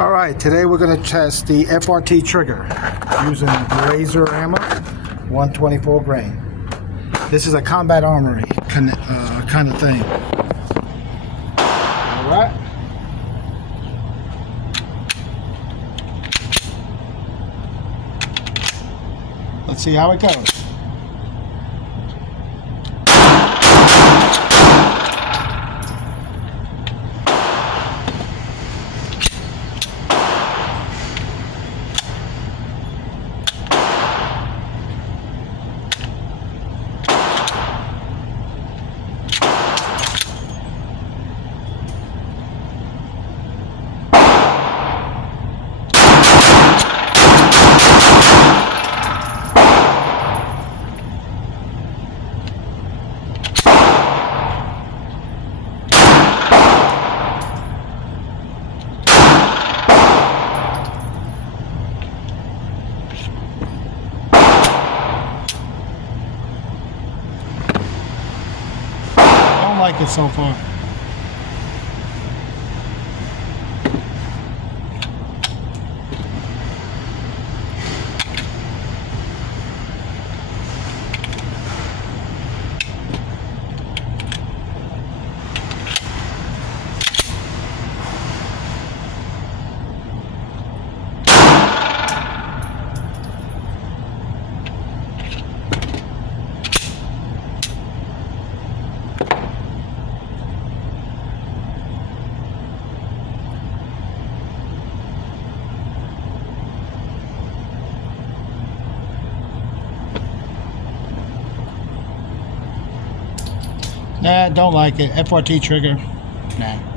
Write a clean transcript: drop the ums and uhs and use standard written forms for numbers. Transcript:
Alright, today we're going to test the FRT trigger using laser ammo, 124 grain. This is a combat armory kind of thing. Alright. Let's see how it goes. I like it so far. Nah, don't like it. FRT trigger. Nah.